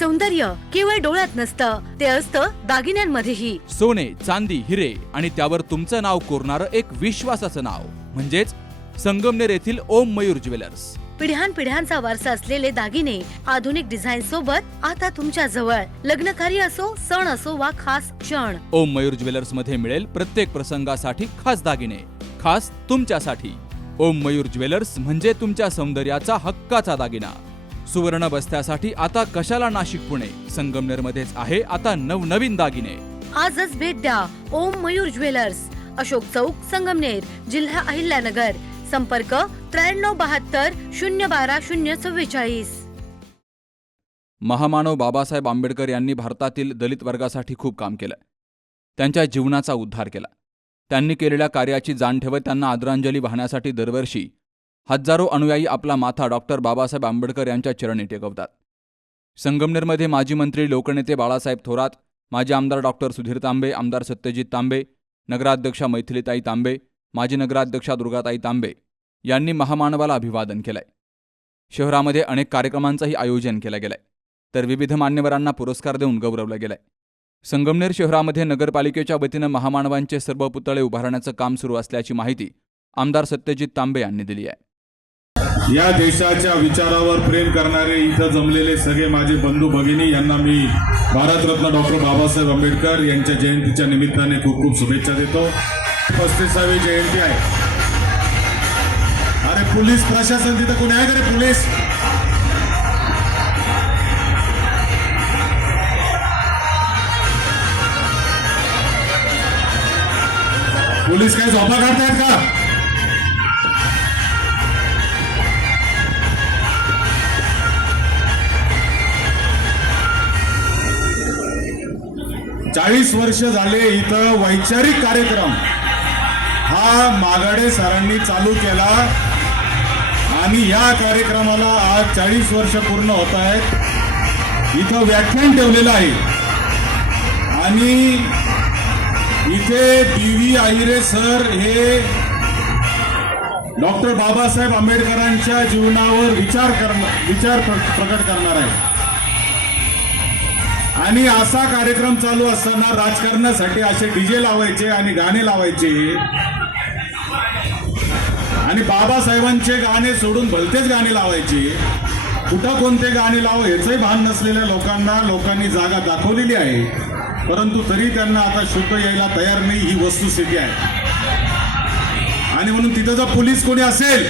सौंदर्य केवळ डोळ्यात नसतं, ते असतं दागिन्यांमध्येही. सोने, चांदी, हिरे आणि त्यावर तुमचं नाव कोरणारं एक विश्वासाचं नाव म्हणजेच संगमनेर येथील ओम मयूर ज्वेलर्स. पिढ्यानपिढ्यांचा वारसा असलेले दागिने आधुनिक डिझाईन सोबत आता तुमच्या जवळ. लग्नकार्य असो, सण असो वा खास क्षण, ओम मयूर ज्वेलर्स मध्ये मिळेल प्रत्येक प्रसंगासाठी खास दागिने, खास तुमच्यासाठी. ओम मयूर ज्वेलर्स म्हणजे तुमच्या सौंदर्याचा हक्काचा दागिना. सुवर्ण बस्त्यासाठी आता कशाला नाशिक पुणे, संगमनेर मध्येच आहे आता नवनवीन दागिने. आजच भेट द्या ओम मयूर ज्वेलर्स, अशोक चौक, संगमनेर, जिल्हा अहिल्यानगर. संपर्क 9372 012 044. महामानव बाबासाहेब आंबेडकर यांनी भारतातील दलित वर्गासाठी खूप काम केलं. त्यांच्या जीवनाचा उद्धार केला. त्यांनी केलेल्या कार्याची जाण ठेवत त्यांना आदरांजली वाहण्यासाठी दरवर्षी हजारो अनुयायी आपला माथा डॉक्टर बाबासाहेब आंबेडकर यांच्या चरणी टेकवतात. संगमनेरमध्ये माजी मंत्री लोकनेते बाळासाहेब थोरात, माजी आमदार डॉक्टर सुधीर तांबे, आमदार सत्यजित तांबे, नगराध्यक्षा मैथिलीताई तांबे, माजी नगराध्यक्षा दुर्गाताई तांबे यांनी महामानवाला अभिवादन केलंय. शहरामध्ये अनेक कार्यक्रमांचंही आयोजन केलं गेलंय, तर विविध मान्यवरांना पुरस्कार देऊन गौरवलं गेलंय. संगमनेर शहरामध्ये नगरपालिकेच्या वतीनं महामानवांचे सर्व पुतळे उभारण्याचं काम सुरू असल्याची माहिती आमदार सत्यजित तांबे यांनी दिली आहे. या देशाच्या विचारावर प्रेम करणारे इथं जमलेले सगळे माझे बंधू भगिनी यांना मी भारतरत्न डॉक्टर बाबासाहेब आंबेडकर यांच्या जयंतीच्या निमित्ताने खूप खूप शुभेच्छा देतो. 35वी जयंती आहे. अरे पोलीस प्रशासन तिथं कोणी आहे का रे? पोलीस पोलीस काय झोपा काढतायत का? चाळीस वर्ष झाले इथं वैचारिक कार्यक्रम हा मागाडे सरांनी चालू केला आणि या कार्यक्रमाला आज 40 वर्ष पूर्ण होत आहेत. इथं व्याख्यान ठेवलेलं आहे आणि इथे डी.व्ही. आहिरे सर हे डॉक्टर बाबासाहेब आंबेडकरांच्या जीवनावर विचार प्रकट करणार आहे. आणि असा कार्यक्रम चालू असताना राजकारणासाठी असे डीजे लावायचे आणि गाणे लावायचे आणि बाबासाहेबांचे गाणे सोडून भलतेच गाणे लावायचे. कुठं कोणते गाणे लाव याचंही भान नसलेल्या लोकांनी जागा दाखवलेली आहे, परंतु तरी त्यांना आता शुद्ध यायला तयार नाही, ही वस्तुस्थिती आहे. आणि म्हणून तिथं जर पोलीस कोणी असेल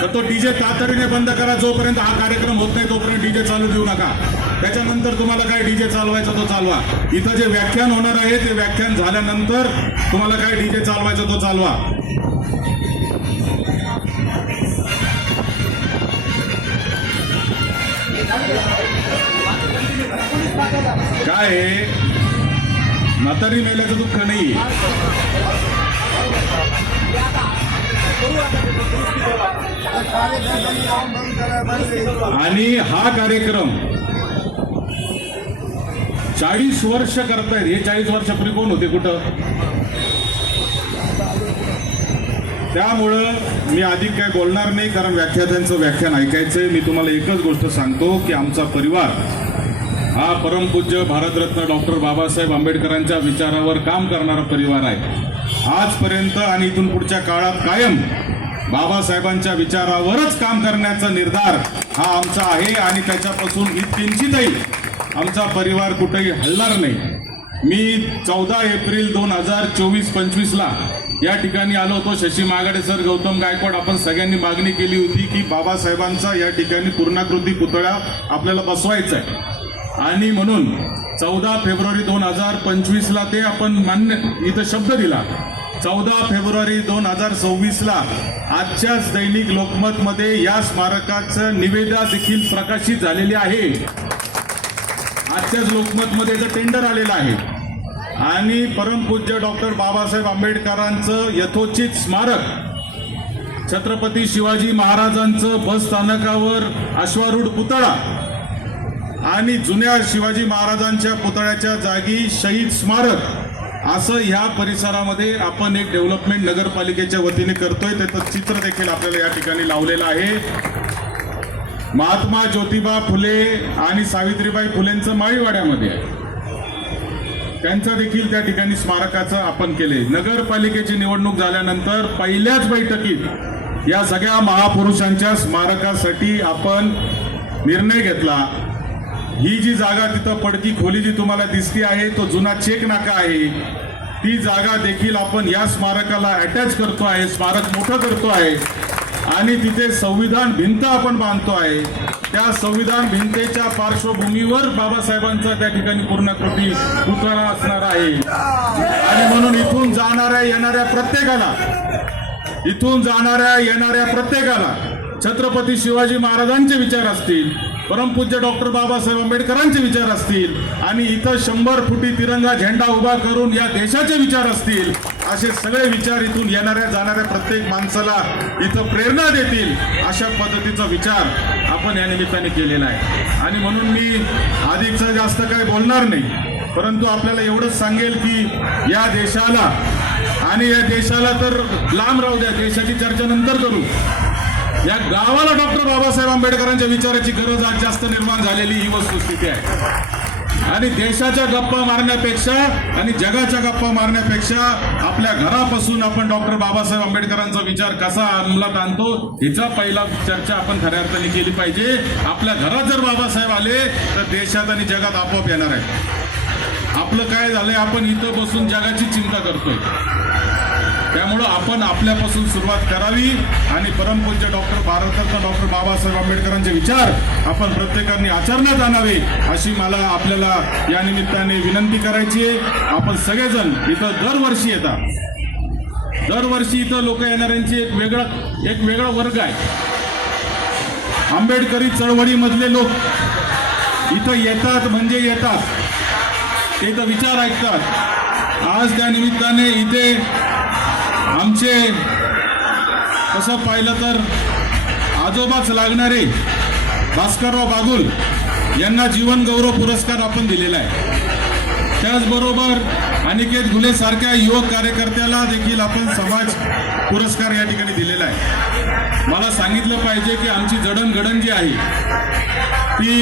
तर तो डीजे तातडीने बंद करा. जोपर्यंत हा कार्यक्रम होत नाही तोपर्यंत डीजे चालू देऊ नका. त्याच्यानंतर तुम्हाला काय डीजे चालवायचा तो चालवा. इथं जे व्याख्यान होणार आहे ते व्याख्यान झाल्यानंतर तुम्हाला काय डीजे चालवायचा तो चालवा. काय म्हातारी मेल्याचं दुःख नाही. आणि हा कार्यक्रम 40 वर्ष करतायत. हे 40 वर्षापूर्वी कोण होते कुठं? त्यामुळं मी अधिक काय बोलणार नाही, कारण व्याख्यात्यांचं व्याख्यान ऐकायचंय. मी तुम्हाला एकच गोष्ट सांगतो की आमचा परिवार हा परमपूज्य भारतरत्न डॉक्टर बाबासाहेब आंबेडकरांच्या विचारावर काम करणारा परिवार आहे. आजपर्यंत आणि इथून पुढच्या काळात कायम बाबासाहेबांच्या विचारावरच काम करण्याचा निर्धार हा आमचा आहे आणि त्याच्यापासून किंचितही आमचा परिवार कुठेही हलणार नाही. मी 14 एप्रिल 2024-25ला या ठिकाणी आलो होतो. शशी मागाडे सर, गौतम गायकवाड, आपण सगळ्यांनी मागणी केली होती की बाबासाहेबांचा या ठिकाणी पूर्णाकृती पुतळा आपल्याला बसवायचा आहे आणि म्हणून 14 फेब्रुवारी 2025ला ते आपण इथं शब्द दिला. 14 फेब्रुवारी 2026ला आजच्याच दैनिक लोकमतमध्ये या स्मारकाचं निवेदन देखील प्रकाशित झालेले आहे. आजच्याच लोकमतमध्ये टेंडर आलेलं आहे आणि परमपूज्य डॉक्टर बाबासाहेब आंबेडकरांचं यथोचित स्मारक, छत्रपती शिवाजी महाराजांचं बस स्थानकावर अश्वारूढ पुतळा आणि जुन्या शिवाजी महाराजांच्या पुतळ्याच्या जागी शहीद स्मारक, असं ह्या परिसरामध्ये आपण एक डेव्हलपमेंट नगरपालिकेच्या वतीने करतोय. त्याचं चित्र देखील आपल्याला या ठिकाणी लावलेलं आहे. महात्मा ज्योतिबा फुले आणि सावित्रीबाई फुलेंचं माळीवाड्यामध्ये आहे. त्यांचं देखील त्या ठिकाणी स्मारकाचं आपण केले. नगरपालिकेची निवडणूक झाल्यानंतर पहिल्याच बैठकीत या सगळ्या महापुरुषांच्या स्मारकासाठी आपण निर्णय घेतला. ही जी जागा तिथं पडकी खोली जी तुम्हाला दिसती आहे तो जुना चेक नाका आहे. ती जागा देखील आपण या स्मारकाला अटॅच करतो आहे, स्मारक मोठं करतो आहे आणि तिथे संविधान भिंत आपण बांधतो आहे. त्या संविधान भिंतेच्या पार्श्वभूमीवर बाबासाहेबांचा त्या ठिकाणी पूर्णाकृती पुतळा असणार आहे. आणि म्हणून इथून जाणाऱ्या येणाऱ्या प्रत्येकाला छत्रपती शिवाजी महाराजांचे विचार असतील, परमपूज्य डॉक्टर बाबासाहेब आंबेडकरांचे विचार असतील आणि इथं 100 फुटी तिरंगा झेंडा उभा करून या देशाचे विचार असतील, असे सगळे विचार इथून येणाऱ्या जाणाऱ्या प्रत्येक माणसाला इथं प्रेरणा देतील अशा पद्धतीचा विचार आपण या निमित्ताने केलेला आहे. आणि म्हणून मी अधिकचं जास्त काही बोलणार नाही, परंतु आपल्याला एवढंच सांगेल की या देशाला आणि या देशाला तर लांब राहू द्या, देशाची चर्चा नंतर करू, या गावाला डॉक्टर बाबासाहेब आंबेडकरांच्या विचाराची गरज आज जास्त निर्माण झालेली ही वस्तुस्थिती आहे. आणि देशाच्या गप्पा मारण्यापेक्षा आणि जगाच्या गप्पा मारण्यापेक्षा आपल्या घरापासून आपण डॉक्टर बाबासाहेब आंबेडकरांचा विचार कसा अंमलात आणतो हिचा पहिला चर्चा आपण खऱ्या अर्थाने केली पाहिजे. आपल्या घरात जर बाबासाहेब आले तर देशात आणि जगात आपोआप येणार आहे. आपलं काय झालंय, आपण इथं बसून जगाची चिंता करतोय. त्यामुळं आपण आपल्यापासून सुरुवात करावी आणि परमपूज्य भारतरत्न डॉक्टर बाबासाहेब आंबेडकरांचे विचार आपण प्रत्येकाने आचरणात आणावे अशी मला आपल्याला या निमित्ताने विनंती करायची आहे. आपण सगळेजण इथं दरवर्षी येतात, दरवर्षी इथं लोक येणाऱ्यांची एक वेगळा वर्ग आहे. आंबेडकरी चळवळीमधले लोक इथं येतात म्हणजे येतात, ते इथं विचार ऐकतात. आज त्या निमित्ताने इथे आमचे कसं पाहिलं तर आजोबाच लागणारे भास्करराव बागुल यांना जीवन गौरव पुरस्कार आपण दिलेला आहे. त्याचबरोबर अनिकेत घुले सारख्या युवक कार्यकर्त्याला देखील आपण समाज पुरस्कार या ठिकाणी दिलेला आहे. मला सांगितलं पाहिजे की आमची जडणघडण जी आहे ती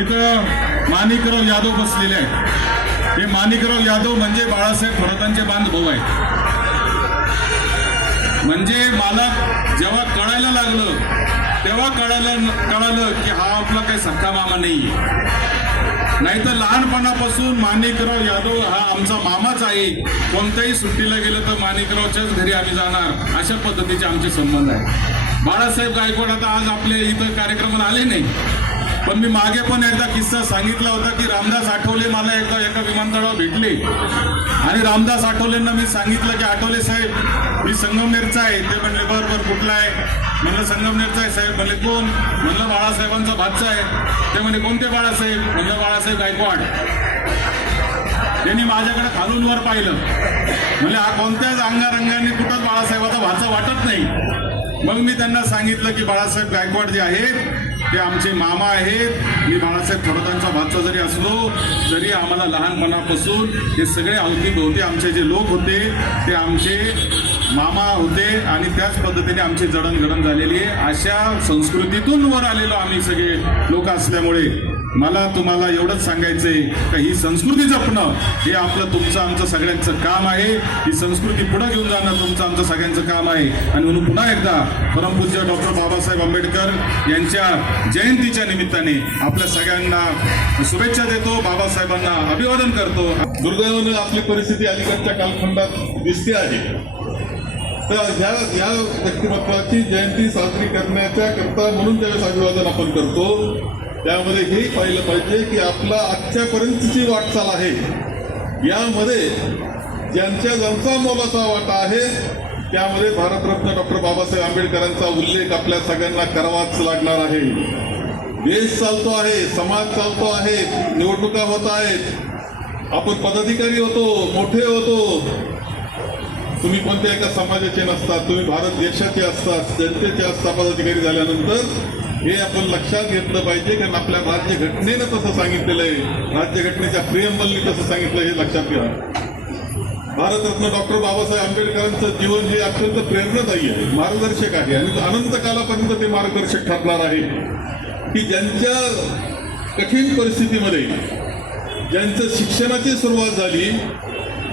इथं माणिकराव यादव बसलेले आहेत. हे माणिकराव यादव म्हणजे बाळासाहेब थोरातांचे बांधभाऊ आहेत. म्हणजे मला जेव्हा कळायला लागलं तेव्हा कळालं की हा आपला काही सख्खा मामा नाही, नाहीतर लहानपणापासून माणिकराव यादव हा आमचा मामाच आहे. कोणत्याही सुट्टीला गेलं तर माणिकरावच्याच घरी आम्ही जाणार, अशा पद्धतीचे आमचे संबंध आहेत. बाळासाहेब गायकवाड आता आज आपल्या इथं कार्यक्रमाला आले नाही, पण मी मागे पण एकदा किस्सा सांगितला होता की रामदास आठवले मला एकदा एका विमानतळावर भेटले आणि रामदास आठवलेंना मी सांगितलं की आठवले साहेब मी संगमनेरचा आहे. ते म्हणले बरं कुठला आहे? म्हणलं संगमनेरचा आहे साहेब. म्हणले कोण? म्हणलं बाळासाहेबांचा भाचा आहे. ते म्हणजे कोणते बाळासाहेब? म्हणलं बाळासाहेब गायकवाड. त्यांनी माझ्याकडे खालून वर पाहिलं, म्हणजे हा कोणत्याच अंगारंगाने कुठंच बाळासाहेबाचा भाचा वाटत नाही. मग मी त्यांना सांगितलं की बाळासाहेब गायकवाड जे आहेत ते आमचे मामा आहेत. मी बाळासाहेब थोरातांचा भाचा जरी असलो तरी आम्हाला लहानपणापासून हे सगळे अवतीभोवती आमचे जे लोक होते ते आमचे मामा होते आणि त्याच पद्धतीने आमची जडणघडण झालेली आहे. अशा संस्कृतीतून वर आलेलो आम्ही सगळे लोक असल्यामुळे मला तुम्हाला एवढंच सांगायचंय का ही संस्कृती जपणं हे आपलं तुमचं आमचं सगळ्यांचं काम आहे. ही संस्कृती पुढे घेऊन जाणं तुमचं आमचं सगळ्यांचं काम आहे. आणि म्हणून पुन्हा एकदा परमपूज्य डॉक्टर बाबासाहेब आंबेडकर यांच्या जयंतीच्या निमित्ताने आपल्या सगळ्यांना शुभेच्छा देतो, बाबासाहेबांना अभिवादन करतो. दुर्दैवाने आपली परिस्थिती अलीकडच्या कालखंडात दिसते आहे. तर या व्यक्तिमत्वाची जयंती साजरी करण्याच्या करता म्हणून त्यावेळेस अभिवादन आपण करतो. त्यामध्ये हे पाहिलं पाहिजे की आपला आजच्यापर्यंतची वाटचाल आहे यामध्ये ज्यांचा मोलाचा वाटा आहे त्यामध्ये भारतरत्न डॉक्टर बाबासाहेब आंबेडकरांचा उल्लेख आपल्या सगळ्यांना करावाच लागणार आहे. देश चालतो आहे, समाज चालतो आहे, निवडणुका होत आहेत, आपण पदाधिकारी होतो, मोठे होतो. तुम्ही कोणत्या एका समाजाचे नसतात, तुम्ही भारत देशाचे असतात, जनतेचे असतात पदाधिकारी झाल्यानंतर. हे आपण लक्षात घेतलं पाहिजे कारण आपल्या राज्यघटनेनं तसं सांगितलेलं आहे, राज्यघटनेच्या प्रियंबलनी तसं सांगितलं हे लक्षात घ्या. भारतरत्न डॉक्टर बाबासाहेब आंबेडकरांचं जीवन हे अत्यंत प्रेरणादायी आहे, मार्गदर्शक आहे आणि अनंत कालापर्यंत ते मार्गदर्शक ठरणार आहे. की ज्यांच्या कठीण परिस्थितीमध्ये ज्यांचं शिक्षणाची सुरुवात झाली,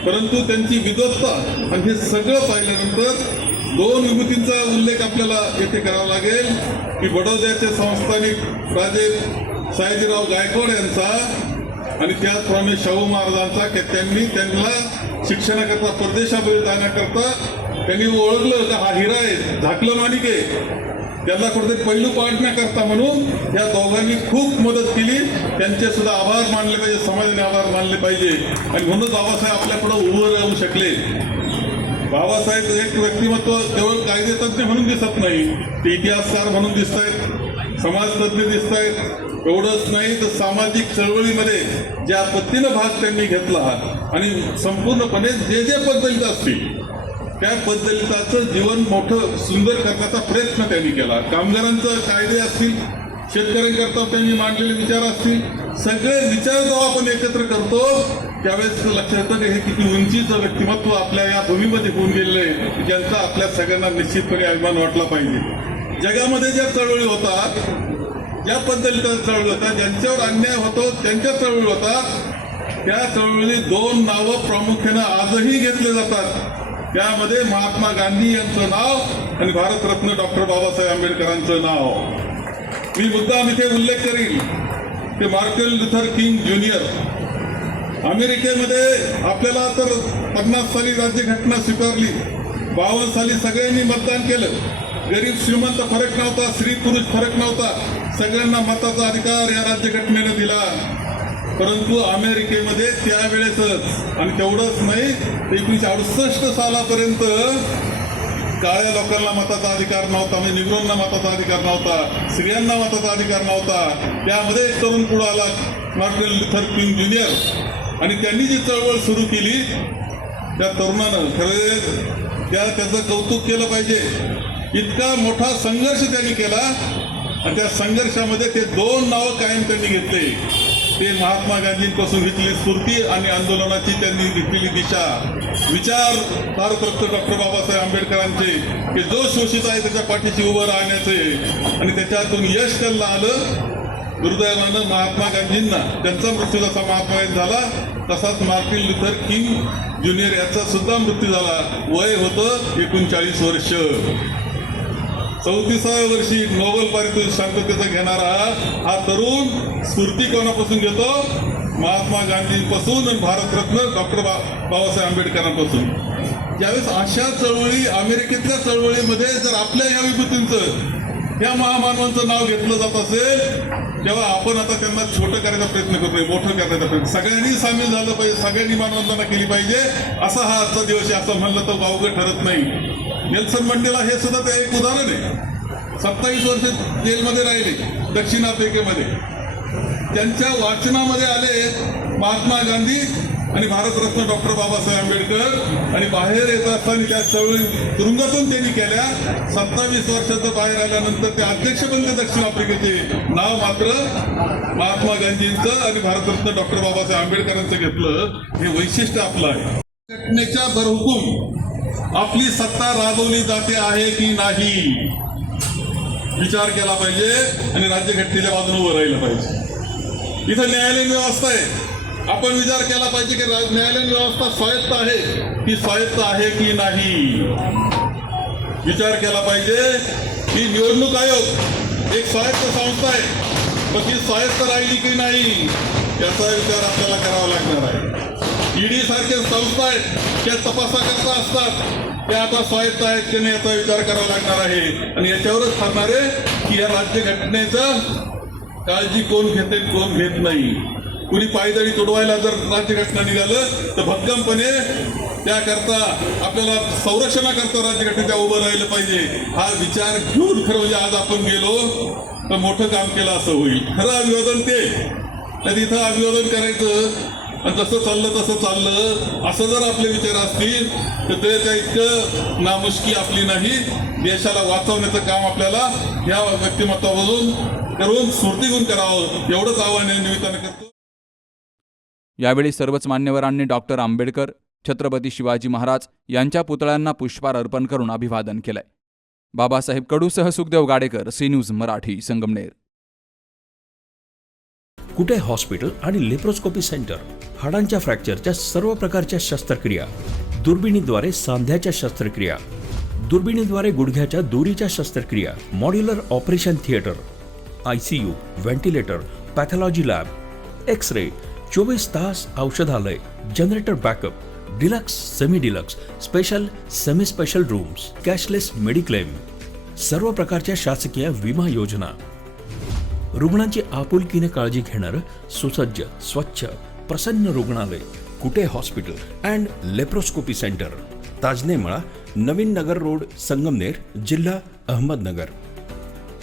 परंतु त्यांची विद्वत्ता आणि हे सगळं पाहिल्यानंतर दोन विभूतींचा उल्लेख आपल्याला येथे करावा लागेल की बडोद्याचे संस्थानिक राजे सयाजीराव गायकवाड यांचा आणि त्याचप्रमाणे शाहू महाराजांचा, की त्यांनी त्यांना शिक्षणाकरता परदेशामध्ये जाण्याकरता त्यांनी ओळखलं का हा हिरा आहे, झाकलं माणिक आहे, त्यांना कुठेतरी पैलू पाडण्याकरता म्हणून या दोघांनी खूप मदत केली. त्यांचे सुद्धा आभार मानले पाहिजे, समाजाने आभार मानले पाहिजे. आणि म्हणून बाबासाहेब आपल्यापुढे उभं राहू शकले. बाबासाहेब एक व्यक्तिमत्व केवळ कायदेतज्ञ म्हणून दिसत नाही, ते इतिहासकार म्हणून दिसत आहेत, समाजतज्ञ दिसत आहेत. एवढंच नाही तर सामाजिक चळवळीमध्ये ज्या पद्धतीनं भाग त्यांनी घेतला आणि संपूर्णपणे जे पद्धतीत असतील त्या पद्धतीचं जीवन मोठं सुंदर करण्याचा प्रयत्न त्यांनी केला. कामगारांचं कायदे असतील, शेतकऱ्यांकरता त्यांनी मांडलेले विचार असतील, सगळे विचार जेव्हा आपण एकत्र करतो त्यावेळेस लक्षात येतं की हे किती उंचीचं व्यक्तिमत्व आपल्या या भूमीमध्ये होऊन गेलेलं आहे, ज्यांचा आपल्या सगळ्यांना निश्चितपणे अभिमान वाटला पाहिजे. जगामध्ये ज्या चळवळी होतात, ज्या पद्धतीच्या चळवळी होतात, ज्यांच्यावर अन्याय होतो त्यांच्या चळवळी होतात, त्या चळवळी दोन नावं प्रामुख्यानं आजही घेतले जातात. त्यामध्ये महात्मा गांधी यांचं नाव आणि भारतरत्न डॉक्टर बाबासाहेब आंबेडकरांचं नाव. मी मुद्दाम इथे उल्लेख करीन की मार्टिन लुथर किंग ज्युनियर अमेरिकेमध्ये आपल्याला तर 50 साली राज्यघटना स्वीकारली, 52 साली सगळ्यांनी मतदान केलं. गरीब श्रीमंत फरक नव्हता, स्त्री पुरुष फरक नव्हता, सगळ्यांना मताचा अधिकार या राज्यघटनेनं दिला. परंतु अमेरिकेमध्ये त्यावेळेसच आणि तेवढंच नाही, 1968 सालापर्यंत काळ्या लोकांना मताचा अधिकार नव्हता, म्हणजे निग्रोंना मताचा अधिकार नव्हता, स्त्रियांना मताचा अधिकार नव्हता. त्यामध्ये एक तरुण पुढे आला, मार्टिन लुथर किंग ज्युनियर, आणि त्यांनी जी चळवळ सुरू केली त्या तरुणानं खरं त्याचं कौतुक केलं पाहिजे. इतका मोठा संघर्ष त्यांनी केला आणि त्या संघर्षामध्ये ते दोन नावं कायम त्यांनी घेतले. ते महात्मा गांधींपासून घेतलेली स्फूर्ती आणि आंदोलनाची त्यांनी घेतलेली दिशा, विचार भारतरत्न डॉक्टर बाबासाहेब आंबेडकरांचे, की जो शोषित आहे त्याच्या पाठीशी उभं राहण्याचे, आणि त्याच्यातून यश त्यांना आलं. दुर्दैवानं महात्मा गांधींना त्यांचा मृत्यू जसा महात्मा गांधी झाला तसाच मार्टिन लुथर किंग ज्युनियर याचा सुद्धा मृत्यू झाला. वय होतं 39 वर्ष. 34व्या वर्षी नोबेल पारितोषिक शांततेचा घेणारा हा तरुण स्फूर्ती कोणापासून घेतो? महात्मा गांधींपासून आणि भारतरत्न डॉक्टर बाबासाहेब आंबेडकरांपासून. ज्यावेळेस अशा चळवळी अमेरिकेतल्या चळवळीमध्ये जर आपल्या या विभूतींचं, या महामानवांचं नाव घेतलं जात असेल, तेव्हा आपण आता त्यांना छोटं करायचा प्रयत्न करतोय, मोठं करण्याचा प्रयत्न. सगळ्यांनी सामील झालं पाहिजे, सगळ्यांनी मानवंदना केली पाहिजे. असा हा आजचा दिवस आहे असं म्हणलं तर वावगं ठरत नाही. नेल्सन मंडेला हे सुद्धा ते एक उदाहरण आहे. 27 वर्ष जेलमध्ये राहिले दक्षिण आफ्रिकेमध्ये. त्यांच्या वाचनामध्ये आले महात्मा गांधी आणि भारतरत्न डॉक्टर बाबासाहेब आंबेडकर, आणि बाहेर येत असताना त्या चळवळी तुरुंगातून त्यांनी केल्या. 27 वर्षाचं बाहेर आल्यानंतर ते अध्यक्ष बनले दक्षिण आफ्रिकेचे. नाव मात्र महात्मा गांधींचं आणि भारतरत्न डॉक्टर बाबासाहेब आंबेडकरांचं घेतलं. हे वैशिष्ट्य आपलं आहे. घटनेच्या बरहुकूम आपली सत्ता राबवली जाते आहे की नाही विचार केला पाहिजे आणि राज्यघटनेच्या बाजूने उभं राहिलं पाहिजे. इथं न्यायालयीन व्यवस्था आहे. आपण विचार केला पाहिजे की न्यायालयीन व्यवस्था स्वायत्त आहे की स्वायत्त आहे की नाही. विचार केला पाहिजे की निवडणूक आयोग एक स्वायत्त संस्था आहे, पण ती स्वायत्त राहिली की नाही याचा विचार आपल्याला करावा लागणार आहे. ईडी सारख्या संस्था आहेत त्या तपासाकरता असतात, त्या आता स्वायत्त आहेत की नाही याचा विचार करावा लागणार आहे. आणि याच्यावरच ठरणार आहे की या राज्यघटनेचा काळजी कोण घेते कोण घेत नाही. कुणी पायदळी तोडवायला जर राज्यघटना निघालं तर भक्कमपणे त्याकरता आपल्याला संरक्षणाकरता राज्यघटनेच्या उभं राहिलं पाहिजे. हा विचार घेऊन खरं म्हणजे आज आपण गेलो तर मोठं काम केलं असं होईल. खरं अभिवादन ते नाही, इथं अभिवादन करायचं आणि जसं चाललं तसं चाललं असं जर आपले विचार असतील तर त्याच्या इतकं नामुष्की आपली नाही. देशाला वाचवण्याचं काम आपल्याला ह्या व्यक्तिमत्वामधून करून स्फूर्ती घेऊन करावं, एवढंच आव्हान या निमित्तानं करतो. यावेळी सर्वच मान्यवरांनी डॉक्टर आंबेडकर, छत्रपती शिवाजी महाराज यांच्या पुतळ्यांना पुष्पहार अर्पण करून अभिवादन केलंय. बाबासाहेब कडूसह Sukhdev Gadekar, C news Marathi, Sangamner. Kute hospital आणि लेप्रोस्कोपी सेंटर, हाडांच्या फ्रॅक्चरच्या सर्व प्रकारच्या शस्त्रक्रिया, दुर्बिणीद्वारे सांध्याच्या शस्त्रक्रिया, दुर्बिणीद्वारे गुडघ्याच्या दोरीच्या शस्त्रक्रिया, modular operation theatre, ICU, ventilator, pathology lab, x-ray, 24 तास औषधालय, generator backup, deluxe, semi deluxe, special, semi special rooms, cashless mediclaim, सर्व प्रकारच्या शासकीय विमा योजना, रुग्णांची आपुलकीने काळजी घेणारं सुसज्ज, स्वच्छ, प्रसन्न रुग्णालय, Kute hospital and laparoscopy centre, Tajane मळा, नवीन नगर रोड, संगमनेर, जिल्हा अहमदनगर.